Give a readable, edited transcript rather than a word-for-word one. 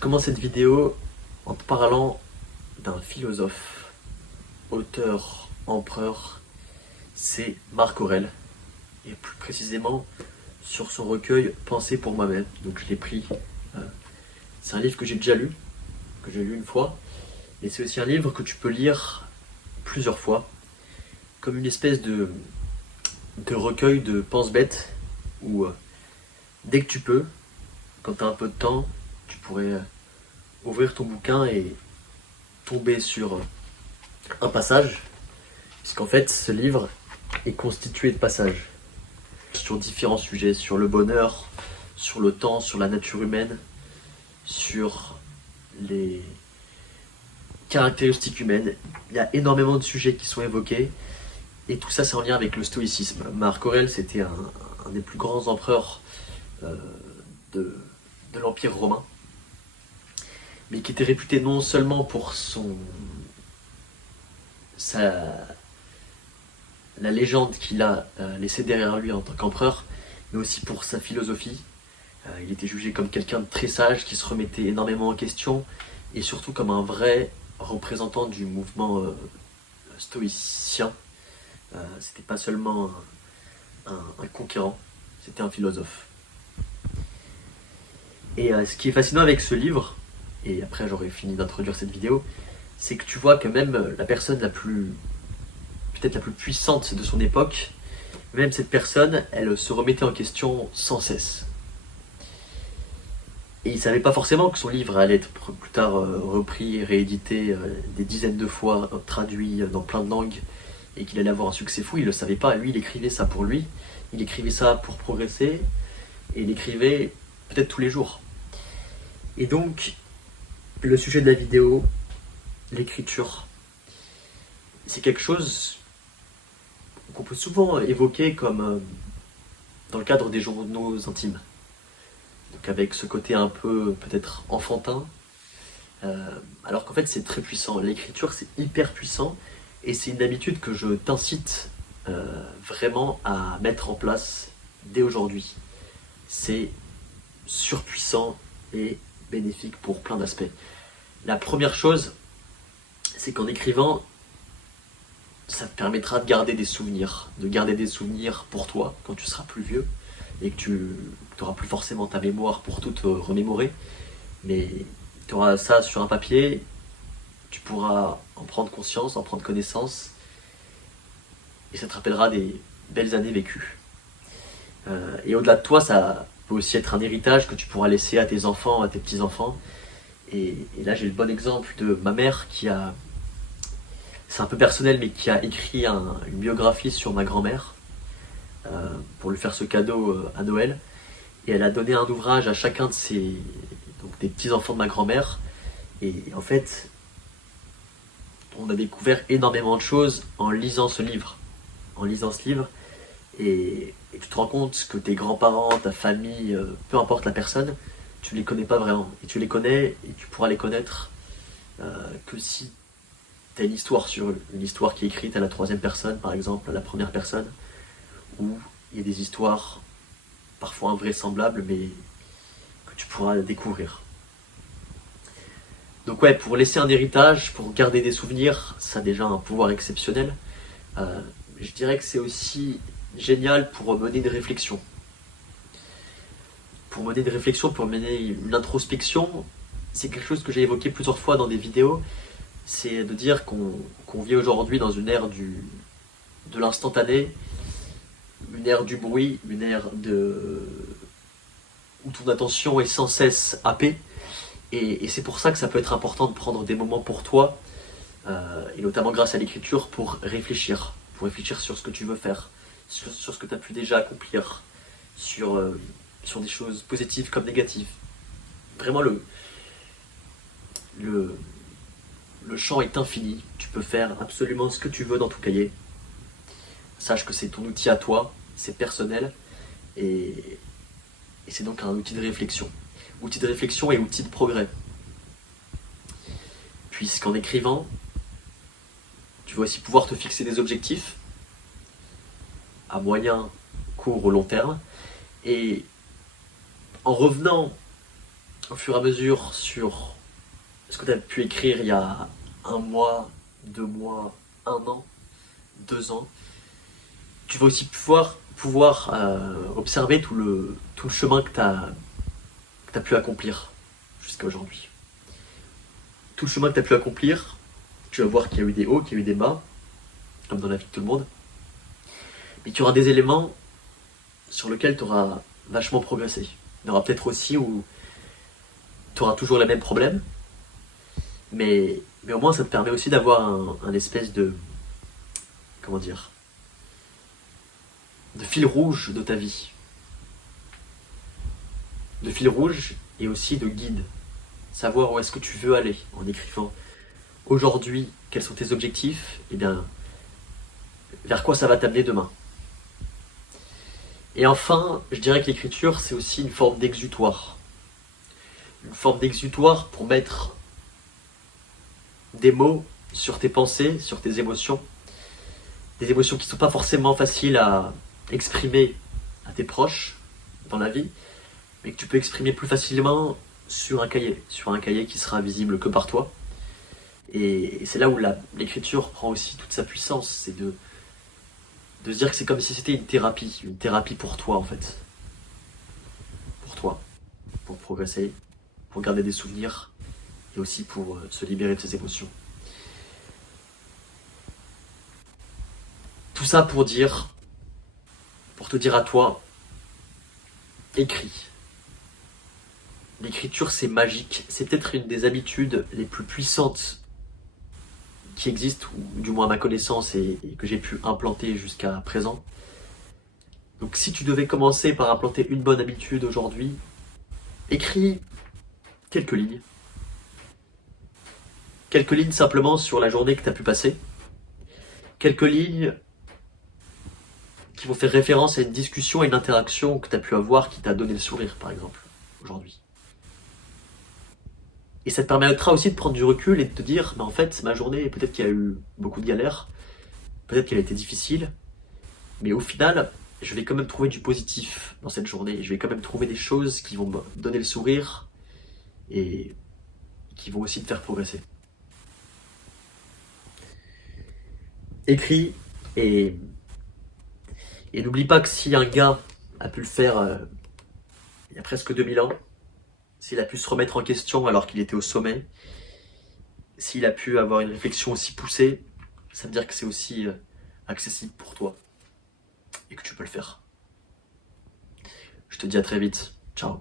commence cette vidéo en te parlant d'un philosophe, auteur, empereur, c'est Marc Aurèle, et plus précisément sur son recueil Pensées pour moi-même. Donc je l'ai pris, c'est un livre que j'ai déjà lu, que j'ai lu une fois, mais c'est aussi un livre que tu peux lire plusieurs fois, comme une espèce de recueil de pense-bêtes, où dès que tu peux, quand tu as un peu de temps, tu pourrais ouvrir ton bouquin et tomber sur un passage, puisqu'en fait ce livre est constitué de passages sur différents sujets, sur le bonheur, sur le temps, sur la nature humaine, sur les caractéristiques humaines. Il y a énormément de sujets qui sont évoqués, et tout ça c'est en lien avec le stoïcisme. Marc Aurèle, c'était un des plus grands empereurs de l'Empire romain, mais qui était réputé non seulement pour la légende qu'il a laissée derrière lui en tant qu'empereur, mais aussi pour sa philosophie. Il était jugé comme quelqu'un de très sage, qui se remettait énormément en question, et surtout comme un vrai représentant du mouvement stoïcien. C'était pas seulement un conquérant, c'était un philosophe. Et ce qui est fascinant avec ce livre, et après j'aurais fini d'introduire cette vidéo, c'est que tu vois que même la personne peut-être la plus puissante de son époque, même cette personne, elle se remettait en question sans cesse. Et il ne savait pas forcément que son livre allait être plus tard repris, réédité des dizaines de fois, traduit dans plein de langues, et qu'il allait avoir un succès fou. Il ne le savait pas. Lui, il écrivait ça pour lui, il écrivait ça pour progresser, et il écrivait peut-être tous les jours. Et donc, le sujet de la vidéo, l'écriture, c'est quelque chose qu'on peut souvent évoquer comme dans le cadre des journaux intimes. Donc avec ce côté un peu peut-être enfantin, alors qu'en fait c'est très puissant. L'écriture c'est hyper puissant, et c'est une habitude que je t'incite vraiment à mettre en place dès aujourd'hui. C'est surpuissant et bénéfique pour plein d'aspects. La première chose, c'est qu'en écrivant, ça te permettra de garder des souvenirs pour toi quand tu seras plus vieux, et que tu n'auras plus forcément ta mémoire pour tout te remémorer, mais tu auras ça sur un papier, tu pourras en prendre conscience, en prendre connaissance, et ça te rappellera des belles années vécues. Et au-delà de toi, ça peut aussi être un héritage que tu pourras laisser à tes enfants, à tes petits-enfants. Et là, j'ai le bon exemple de ma mère qui a, c'est un peu personnel, mais qui a écrit une biographie sur ma grand-mère pour lui faire ce cadeau à Noël. Et elle a donné un ouvrage à chacun des petits-enfants de ma grand-mère. Et en fait, on a découvert énormément de choses en lisant ce livre. Et tu te rends compte que tes grands-parents, ta famille, peu importe la personne, tu les connais pas vraiment. Et tu les connais, et tu pourras les connaître que si tu as une histoire sur eux. Une histoire qui est écrite à la troisième personne, par exemple, à la première personne, où il y a des histoires parfois invraisemblables, mais que tu pourras découvrir. Donc ouais, pour laisser un héritage, pour garder des souvenirs, ça a déjà un pouvoir exceptionnel. Je dirais que c'est aussi génial pour mener une réflexion. Pour mener une introspection, c'est quelque chose que j'ai évoqué plusieurs fois dans des vidéos, c'est de dire qu'on vit aujourd'hui dans une ère de l'instantané, une ère du bruit, une ère où ton attention est sans cesse happée. Et c'est pour ça que ça peut être important de prendre des moments pour toi, et notamment grâce à l'écriture, pour réfléchir sur ce que tu veux faire, sur ce que tu as pu déjà accomplir, sur des choses positives comme négatives. Vraiment, le champ est infini, tu peux faire absolument ce que tu veux dans ton cahier. Sache que c'est ton outil à toi, c'est personnel, et c'est donc un outil de réflexion. Outil de réflexion et outil de progrès. Puisqu'en écrivant, tu vas aussi pouvoir te fixer des objectifs à moyen, court ou long terme, et en revenant au fur et à mesure sur ce que tu as pu écrire il y a un mois, 2 mois, un an, 2 ans, tu vas aussi pouvoir observer tout le chemin que tu as pu accomplir jusqu'à aujourd'hui. Tout le chemin que tu as pu accomplir, tu vas voir qu'il y a eu des hauts, qu'il y a eu des bas, comme dans la vie de tout le monde. Mais tu auras des éléments sur lesquels tu auras vachement progressé. Il y en aura peut-être aussi où tu auras toujours les mêmes problèmes, mais au moins ça te permet aussi d'avoir un espèce de, comment dire, de fil rouge de ta vie. De fil rouge et aussi de guide. Savoir où est-ce que tu veux aller en écrivant aujourd'hui quels sont tes objectifs, et bien vers quoi ça va t'amener demain. Et enfin, je dirais que l'écriture c'est aussi une forme d'exutoire. Une forme d'exutoire pour mettre des mots sur tes pensées, sur tes émotions. Des émotions qui ne sont pas forcément faciles à exprimer à tes proches dans la vie, mais que tu peux exprimer plus facilement sur un cahier qui sera visible que par toi. Et c'est là où l'écriture prend aussi toute sa puissance, c'est de se dire que c'est comme si c'était une thérapie pour toi en fait. Pour toi, pour progresser, pour garder des souvenirs, et aussi pour se libérer de ses émotions. Tout ça pour te dire à toi, écris. L'écriture c'est magique, c'est peut-être une des habitudes les plus puissantes qui existent, ou du moins à ma connaissance, et que j'ai pu implanter jusqu'à présent. Donc si tu devais commencer par implanter une bonne habitude aujourd'hui, écris quelques lignes. Quelques lignes simplement sur la journée que tu as pu passer. Quelques lignes qui vont faire référence à une discussion, à une interaction que tu as pu avoir qui t'a donné le sourire, par exemple, aujourd'hui. Et ça te permettra aussi de prendre du recul et de te dire, mais en fait, ma journée, peut-être qu'il y a eu beaucoup de galères, peut-être qu'elle a été difficile, mais au final, je vais quand même trouver du positif dans cette journée. Je vais quand même trouver des choses qui vont me donner le sourire et qui vont aussi te faire progresser. Écris et n'oublie pas que si un gars a pu le faire il y a presque 2000 ans, s'il a pu se remettre en question alors qu'il était au sommet, s'il a pu avoir une réflexion aussi poussée, ça veut dire que c'est aussi accessible pour toi et que tu peux le faire. Je te dis à très vite. Ciao.